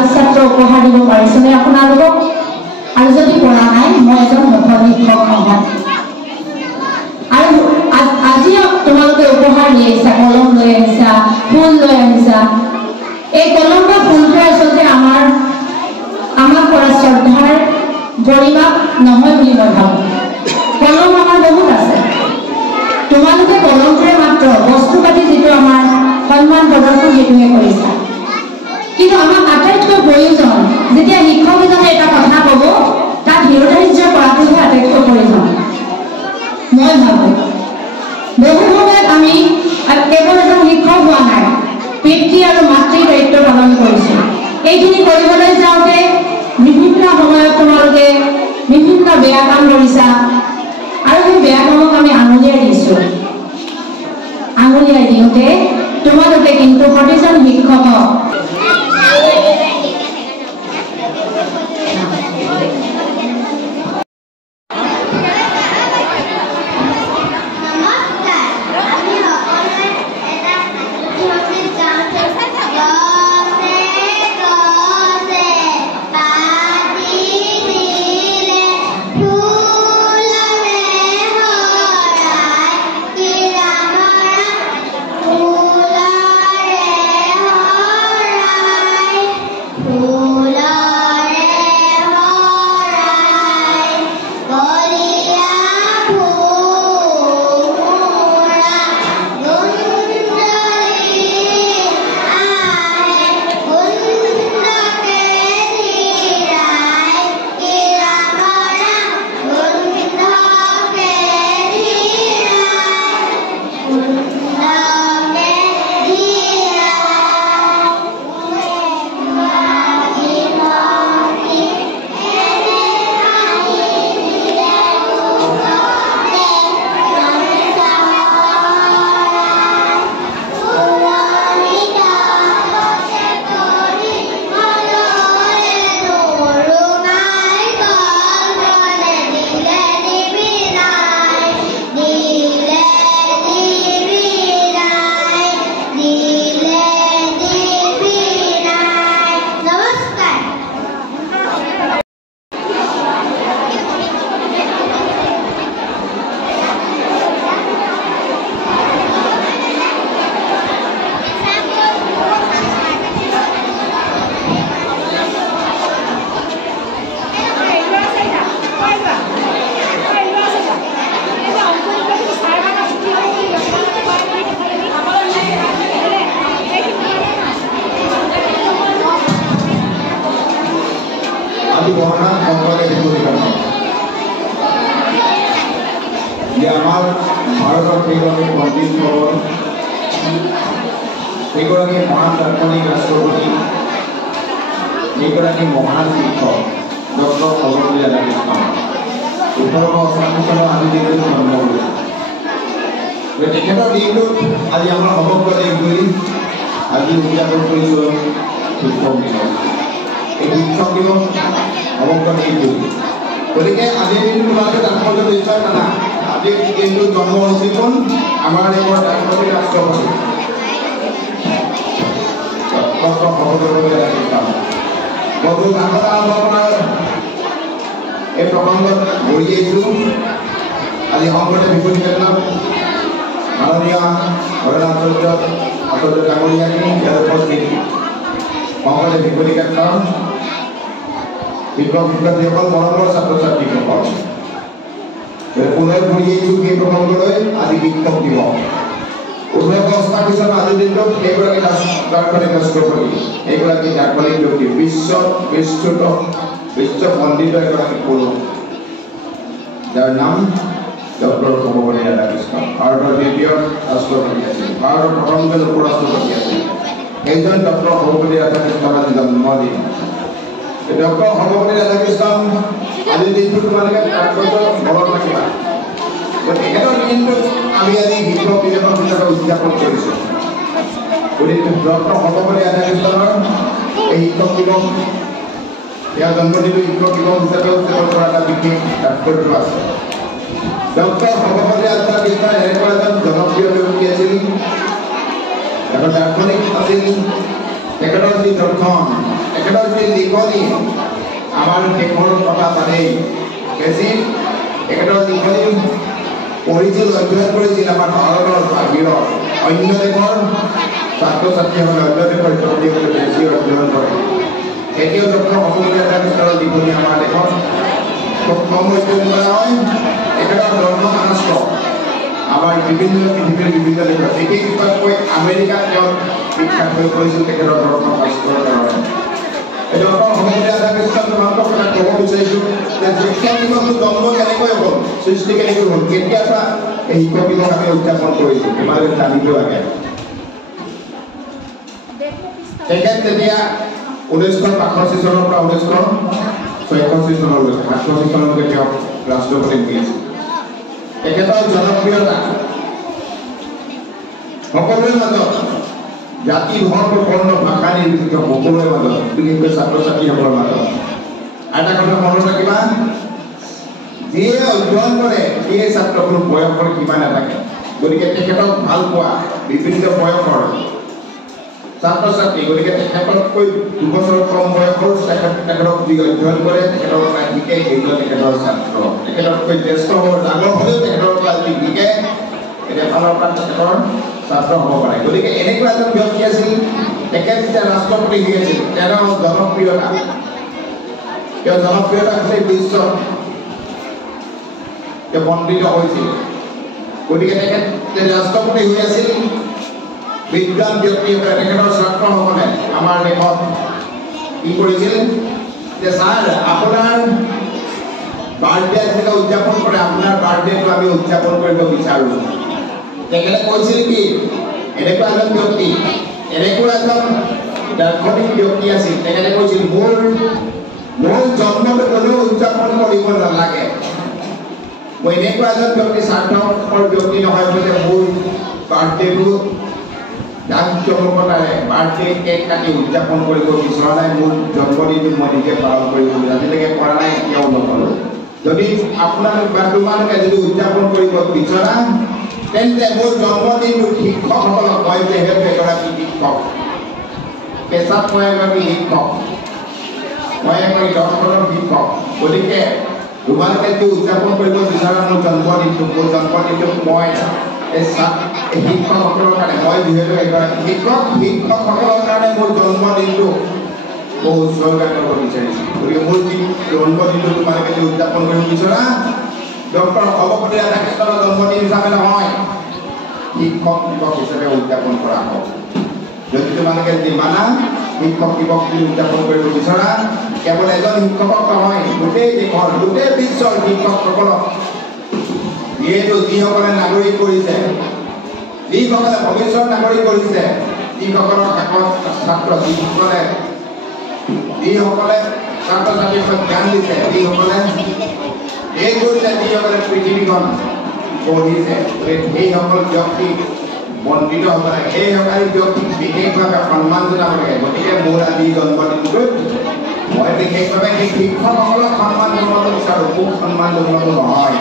ভাল ছাত্ৰ উপহাৰ দিব পাৰিছোনে আপোনালোকক? আৰু যদি পৰা নাই মই এজন সফল শিক্ষক নহয়। আৰু আজি তোমালোকে উপহাৰ লৈ আহিছা, কলম লৈ আহিছা, ফুল লৈ আহিছা। এই কলম বা ফুলটোৱে আচলতে আমাক কৰা শ্ৰদ্ধাৰ গৰিমাক নহয় বুলি মই ভাবোঁ। কলম আমাৰ বহুত আছে, তোমালোকে কলমটোৱে মাত্ৰ বস্তু পাতি যিটো আমাৰ সন্মান প্ৰদৰ্শন সেইটোহে কৰিছা। কিন্তু আমাক আটাইতকৈ প্ৰয়োজন যেতিয়া শিক্ষক এজনে এটা কথা ক'ব তাত শিৰোধাৰ্য কৰাটোহে আটাইতকৈ প্ৰয়োজন মই ভাবোঁ। বহু সময়ত আমি কেৱল এজন শিক্ষক হোৱা নাই, পিতৃ আৰু মাতৃৰ দায়িত্ব পালন কৰিছোঁ। এইখিনি কৰিবলৈ যাওঁতে বিভিন্ন সময়ত তোমালোকে বিভিন্ন বেয়া কাম কৰিছা আৰু সেই বেয়া কামক আমি আঙুলিয়াই দিছোঁ। আঙুলিয়াই দিওঁতে তোমালোকে কিন্তু প্ৰতিজন শিক্ষকক আমাৰ ভাৰতৰ সেইগৰাকী পণ্ডিতসকল, সেইগৰাকী মহান দাৰ্শনিক ৰাষ্ট্ৰপতি, সেইগৰাকী মহান শিক্ষক ডক্টৰ সৰ্বপল্লী ৰাধাকৃষ্ণন 1888 চনৰ আজি দিনটোত জন্ম হৈছিল। তেখেতৰ দিনটোত আজি আমাৰ সমগ্ৰ দেশজুৰি আজি উদযাপন কৰিছোঁ শিক্ষক দিৱস। এই শিক্ষক দিৱস সমগ্ৰ দেশজুৰি। গতিকে আজিৰ দিনটো তোমালোকে তাৎপৰ্য নিশ্চয় জানা। আজিৰ দিনটোত জন্ম হৈছিল কোন? আমাৰ দেশৰ দাৰ্শনিক ৰাষ্ট্ৰপতি ডক্টৰ সৰ্বপল্লী ৰাধাকৃষ্ণন। বহু কাকত আলোচনাৰ এই প্ৰসংগত ঘূৰি আহিছোঁ। আজি শংকৰদেৱ শিশু নিকেতনত মাননীয় ভৰনাচাৰ্য আচাৰ্য ডাঙৰীয়ানী ইয়াত উপস্থিত শংকৰদেৱ শিশু নিকেতনৰ শিক্ষক শিক্ষয়িত্ৰীসকল, মৰমৰ ছাত্ৰ ছাত্ৰীসকল, পুনৰ ঘূৰি আহিছোঁ সেই প্ৰসংগলৈ। আজি শিক্ষক দিৱস। 1988 চনৰ আজিৰ দিনটোত সেইগৰাকী দাৰ্শনিক ৰাষ্ট্ৰপতি, সেইগৰাকী দাৰ্শনিক ব্যক্তি, বিশ্ব পণ্ডিত এগৰাকী পুৰুষ, যাৰ নাম ডক্টৰ সৰ্বপল্লী ৰাধাকৃষ্ণন। ভাৰতৰ দ্বিতীয় ৰাষ্ট্ৰপতি আছিল, ভাৰতৰ প্ৰথমজন উপৰাষ্ট্ৰপতি আছিল। সেইজন ডক্টৰ সৰ্বপল্লী ৰাধাকৃষ্ণন আজি জন্মদিন। ডক্টৰ সৰ্বপল্লী ৰাধাকৃষ্ণন আজিৰ দিনটো তোমালোকে তাৎপৰ্য মনত ৰাখিবা। তেখেতৰ দিনটোত আমি আজি শিক্ষক দিৱস হিচাপে উদযাপন কৰিছোঁ। গতিকে ডক্টৰ সৰ্বপল্লী ৰাধাকৃষ্ণনৰ এই শিক্ষক দিৱস, ইয়াৰ জন্মদিনটো শিক্ষক দিৱস হিচাপে উদযাপন কৰা এটা বিশেষ তাৎপৰ্য আছে। ডক্টৰ সৰ্বপল্লী ৰাধাকৃষ্ণন এনেকুৱা এজন জনপ্ৰিয় ব্যক্তি আছিল, এজন দাৰ্শনিক আছিল। তেখেতৰ যি দৰ্শন, তেখেতৰ যি লিখনি আমাৰ দেশৰ কথা বাদেই বেছি একেটা লিখনি পঢ়িছিল অধ্যয়ন কৰিছিল আমাৰ ভাৰতৰ বাহিৰৰ অন্য দেশৰ ছাত্ৰ ছাত্ৰীসকলে অন্য দেশৰ ছাত্ৰীসকলে বেছি অধ্যয়ন কৰে এতিয়াও ডক্টৰ অসমীয়া ৰাজনীতিৰ লিখনি আমাৰ দেশত খুব কম অধ্যয়ন কৰা হয় একেটা ধৰ্মশাস্ত্ৰ আমাৰ বিভিন্ন পৃথিৱীৰ বিভিন্ন দেশত বিশেষকৈ আমেৰিকাত তেওঁ শিক্ষা প্ৰয়োগ কৰিছিল তেখেতৰ ধৰ্মশাস্ত্ৰৰ কাৰণে ডক্টৰ অসমীয়া ৰাজনীতিৰ তোমালোকক এটা ক'ব বিচাৰিছোঁ যে শিক্ষা দিৱসটো জন্ম কেনেকৈ হ'ল সৃষ্টি কেনেকৈ হ'ল কেতিয়াৰ পৰা এই শিক্ষক দিৱস আমি উদযাপন কৰিছোঁ তোমালোকে জানিব লাগে তেখেত তেতিয়া 1965 চনৰ পৰা 1966 চনলৈ 68 চনলৈকে তেওঁ ৰাষ্ট্ৰপতি হৈছিল তেখেতৰ জনপ্ৰিয়তা সকলোৰে মাজত জাতি ধৰ্ম বৰ্ণ ভাষা নিৰ্বিশেষে সকলোৰে মাজত বিশেষকৈ ছাত্ৰ ছাত্ৰীসকলৰ মাজত এটা কথা মনত ৰাখিবা যিয়ে অধ্যয়ন কৰে সেই ছাত্ৰৰ কোনো বয়সৰ সীমা নাথাকে গতিকে তেখেতক ভাল পোৱা বিভিন্ন বয়সৰ ছাত্ৰ ছাত্ৰী গতিকে তেখেততকৈ 2 বছৰ কম বয়সৰ তেখেতক যি অধ্যয়ন কৰে তেখেতৰ পৰা শিকে সেইজন তেখেতৰ ছাত্ৰ তেখেততকৈ জ্যেষ্ঠ হ'ব ডাঙৰ হ'লেও তেখেতৰ পৰা যি শিকে এতিয়া ফালৰ পৰা তেখেতৰ ছাত্ৰ হ'ব পাৰে গতিকে এনেকুৱা এজন ব্যক্তি আছিল তেখেত যেতিয়া ৰাষ্ট্ৰপতি হৈ আছিল তেওঁৰ জনপ্ৰিয়তা গোটেই বিশ্বত বন্দিত হৈছিল গতিকে তেখেত ৰাষ্ট্ৰপতি হৈ আছিল বিজ্ঞান ব্যক্তিসকলে তেখেতৰ ছাত্ৰসকলে আমাৰ দেশত কি কৰিছিল যে ছাৰ আপোনাৰ বাৰ্থডে যেনেকৈ উদযাপন কৰে আপোনাৰ বাৰ্থডেটো আমি উদযাপন কৰিব বিচাৰোঁ তেখেতে কৈছিল কি এনেকুৱা এজন ব্যক্তি এনেকুৱা এজন দাৰ্শনিক ব্যক্তি আছিল তেখেতে কৈছিল মোৰ জন্মটো কোনেও উদযাপন কৰিব নালাগে মই এনেকুৱা এজন ব্যক্তি স্বাৰ্থপৰ ব্যক্তি নহয় যে মোৰ বাৰ্থডেটো জাকজমকতাৰে বাৰ্থডে কেক কাটি উদযাপন কৰিব বিচৰা নাই মোৰ জন্মদিনটো মই নিজে পালন কৰিব আজিলৈকে কৰা নাই এতিয়াও নকৰোঁ যদি আপোনালোক বা তোমালোকে যদি উদযাপন কৰিব বিচৰা তেন্তে মোৰ জন্মদিনটো শিক্ষকসকলক মই যিহেতু এগৰাকী শিক্ষক পেছাত মই এগৰাকী শিক্ষক মই এগৰাকী দৰ্শনৰ শিক্ষক গতিকে তোমালোকে যদি উদযাপন কৰিব বিচৰা মোৰ জন্মদিনটো মই এই শিক্ষকসকলৰ কাৰণে মই যিহেতু এগৰাকী শিক্ষকসকলৰ কাৰণে মোৰ জন্মদিনটো বহু উৎসৰ্গা কৰিব বিচাৰিছোঁ গতিকে মোৰ যি জন্মদিনটো তোমালোকে যদি উদযাপন কৰিব বিচৰা ডক্টৰ সৰ্বপল্লী ৰাধাকৃষ্ণৰ জন্মদিন হিচাপে নহয় শিক্ষক দিৱস হিচাপে উদযাপন কৰা হওক যদি তোমালোকে যদি মানা শিক্ষক দিৱস যদি উদযাপন কৰিব বিচৰা কেৱল এজন শিক্ষকক নহয় গোটেই দেশৰ গোটেই বিশ্বৰ শিক্ষকসকলক যিসকলে নাগৰিক কৰিছে যিসকলে ভৱিষ্যত নাগৰিক কৰিছে যিসকলৰ কাষত ছাত্ৰ যিসকলে ছাত্ৰ ছাত্ৰীক জ্ঞান দিছে যিসকলে এই কৰিছে যিসকলে পৃথিৱীখন পঢ়িছে সেইসকল ব্যক্তি বন্দিত হ'ব লাগে সেইসকল ব্যক্তিক বিশেষভাৱে সন্মান জনাব লাগে গতিকে মোৰ আজি জন্মদিনটোত মই বিশেষভাৱে সেই শিক্ষকসকলক সন্মান জনাব বিচাৰোঁ খুব সন্মান জনাব নহয়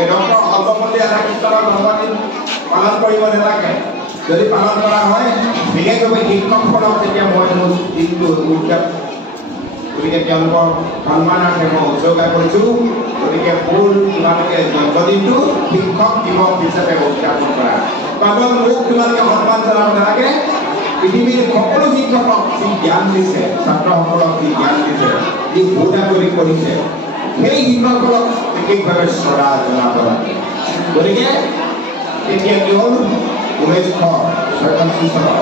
এই ডক্টৰ সৰ্বপল্লী ৰাধাকৃষ্ণৰ জন্মদিন পালন কৰিব নালাগে যদি পালন কৰা হয় বিশেষভাৱে শিক্ষকসকলক তেতিয়া মই মোৰ দিনটো উদযাপন গতিকে তেওঁলোকৰ সন্মানাৰ্থে মই উৎসৰ্গা কৰিছোঁ গতিকে মোৰ তোমালোকে জন্মদিনটো শিক্ষক দিৱস হিচাপে উদযাপন কৰা কেৱল মোক তোমালোকে সন্মান জনাব নালাগে পৃথিৱীৰ সকলো শিক্ষকক যি জ্ঞান দিছে ছাত্ৰসকলক যি জ্ঞান দিছে যি ভূনাগৰিক কৰিছে সেই শিক্ষকসকলক বিশেষভাৱে শ্ৰদ্ধা জনাব লাগে গতিকে এতিয়া কি হ'ল 1966 চনৰ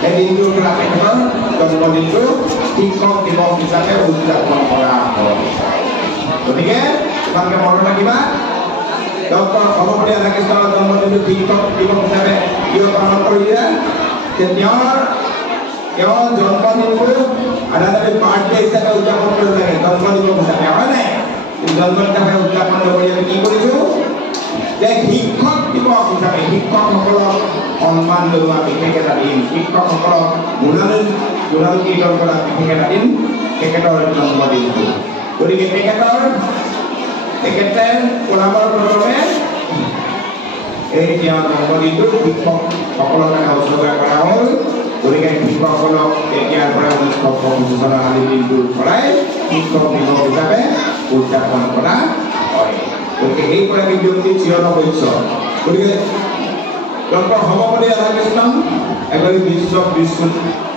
সেই দিনটোৰ পৰা তেখেতৰ জন্মদিনটো শিক্ষক দিৱস হিচাপে উদযাপন কৰা হয় গতিকে তোমালোকে মনত ৰাখিবা ডক্টৰ সৰ্বপল্লী ৰাধাকৃষ্ণৰ জন্মদিনটো শিক্ষক দিৱস হিচাপে কিয় পালন কৰিলে যে তেওঁৰ জন্মদিনটো আদালতে বাৰ্থডে হিচাপে উদযাপন কৰিব লাগে জন্মদিৱস হিচাপে হয় নাই জন্ম হিচাপে উদযাপন কৰি আমি কি কৰিছোঁ যে শিক্ষক দিৱস হিচাপে শিক্ষকসকলক সন্মান জনোৱা বিশেষ এটা দিন শিক্ষকসকলক গুণানুকীৰ্তন কৰা বিশেষ এটা দিন তেখেতৰ জন্মদিনটো গতিকে তেখেতে পৰামৰ্শ ক্ৰমে এই তেওঁৰ জন্মদিনটো শিক্ষকসকলৰ কাৰণে উৎসৰ্গা কৰা হ'ল গতিকে শিক্ষক শিক্ষকসকলক এতিয়াৰ পৰা 1925 চনৰ আদি দিনটোৰ পৰাই শিক্ষক দিৱস হিচাপে উদযাপন কৰা হয়। গতিকে সেইগৰাকী ব্যক্তি চিৰসৈশ্য। গতিকে ডক্টৰ সৰ্বপল্লী ৰাধাকৃষ্ণন এগৰাকী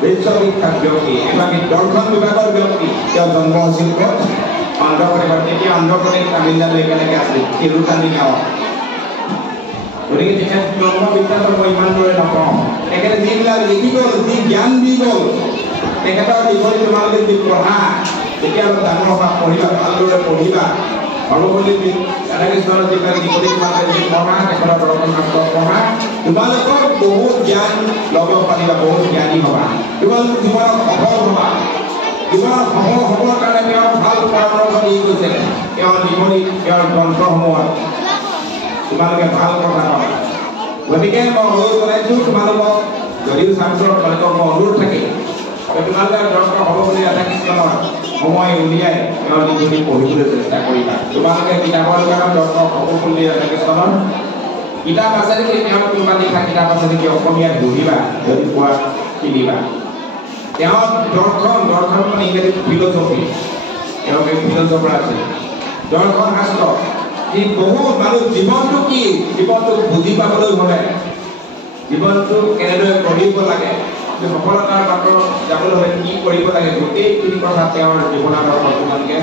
বিশ্ববিখ্যাত ব্যক্তি, এগৰাকী দৰ্শন বিভাগৰ ব্যক্তি। তেওঁ জন্ম হৈছিল ক'ত? অন্ধ্ৰপ্ৰদেশত। তেতিয়া অন্ধ্ৰপ্ৰদেশ তামিলনাডু একেলগে আছিল, তিৰুতানি গাঁৱত। গতিকে তেখেত ব্ৰহ্মবিদ্যাত মই ইমান দৰে নকওঁ। তেখেতে যিবিলাক লিখি গ'ল, যি জ্ঞান দি গ'ল, তেখেতৰ জীৱনী তোমালোকে যদি পঢ়া, তেতিয়া অলপ ডাঙৰ হোৱা, পঢ়িবা, ভালদৰে পঢ়িবা। সৰ্বপল্লী ৰাধাকৃষ্ণনৰ যিবিলাক জীৱনী তোমালোকে যদি পঢ়া, তেখেতৰ দৰ্শন শাস্ত্ৰ পঢ়া, তোমালোকৰ বহুত জ্ঞান ল'ব পাৰিবা, বহুত জ্ঞানী হ'বা। তোমালোক জীৱনত সফল হ'বা। জীৱনত সফল হ'বৰ কাৰণে তেওঁ ভাল পৰামৰ্শ দি গৈছে। তেওঁৰ জীৱনী, তেওঁৰ গ্ৰন্থসমূহত তোমালোকে ভাল কথা পাবা। গতিকে মই অনুৰোধ জনাইছোঁ তোমালোকক, যদিও ছাত্ৰৰ তোমালোকক মই অনুৰোধ থাকে, তোমালোকে ডক্টৰ সৰ্বপল্লী ৰাধাকৃষ্ণনৰ সময় উলিয়াই তেওঁৰ জীৱনী পঢ়িবলৈ চেষ্টা কৰিবা। তোমালোকে কিতাপৰ দোকানত ডক্টৰ সৰ্বপল্লী ৰাধাকৃষ্ণনৰ কিতাপ আছে নেকি? তেওঁৰ কোনোবা লিখা কিতাপ আছে নেকি? অসমীয়াত পঢ়িবা, যদি পোৱা কিনিবা। তেওঁৰ দৰ্শন মানে ইংৰাজীত ফিলচফি, তেওঁ ফিলচফাৰ আছে। দৰ্শন শাস্ত্ৰ যি বহুত মানুহ জীৱনটো কি, জীৱনটো বুজি পাবলৈ হ'লে, জীৱনটো কেনেদৰে কৰিব লাগে, সফলতাৰ বাটত যাবলৈ হ'লে কি কৰিব লাগে, গোটেইখিনি কথা তেওঁৰ জীৱনাদৰ্শ তোমালোকে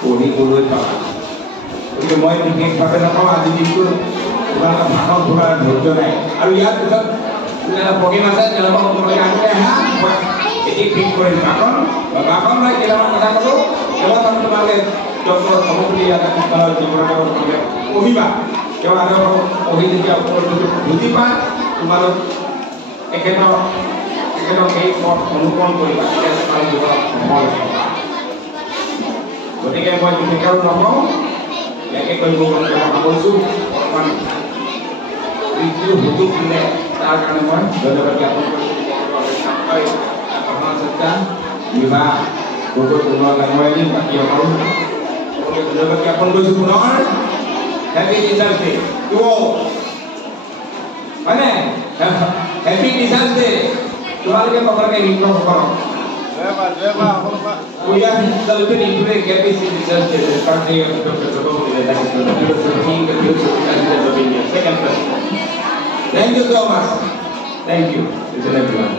পঢ়িবলৈ পাবা। গতিকে মই বিশেষভাৱে নকওঁ, আজি দিনটো তোমালোকে ভাষণ শুনাৰ ধৈৰ্য নাই। আৰু ইয়াৰ পিছত প্ৰগ্ৰেম আছে, তেওঁলোকক তোমালোকে আগতে আহা, মই এটি ঠিক কৰিম। ভাষণ নাই, কেইটামান কথা ক'লোঁ, কেৱল তোমালোকে ডক্টৰ সৰ্বপল্লী ৰাধাকৃষ্ণনৰ জীৱনাদৰ্শ তোমালোকে পঢ়িবা। তেওঁ আদৰ্শ পঢ়ি যেতিয়া বুজি পা, তোমালোক এখেতক সেই পথ অনুকৰণ কৰিবা, তেতিয়া তোমালোক জীৱনত সফল হ'বা। গতিকে মই বিশেষ আৰু নকওঁ, ইয়াকে কৰিব কৈছোঁ। অকণমান সুযোগ দিলে তাৰ কাৰণে মই ধন্যবাদ জ্ঞাপন কৰিছোঁ। বিবাহ বাকী অকল ধন্যবাদ জ্ঞাপন কৰিছোঁ। পুনৰ happy teachers day to all, হয়নে? হেপী টিচাৰ্ছ ডে তোমালোকে সকলোকে শিক্ষকসকলক। We are celebrating today Happy Teachers Day, the birthday of Dr. Sarbopalli Radhakrishnan, the King, the future President of India, second president. Thank you so much. Thank you, everyone.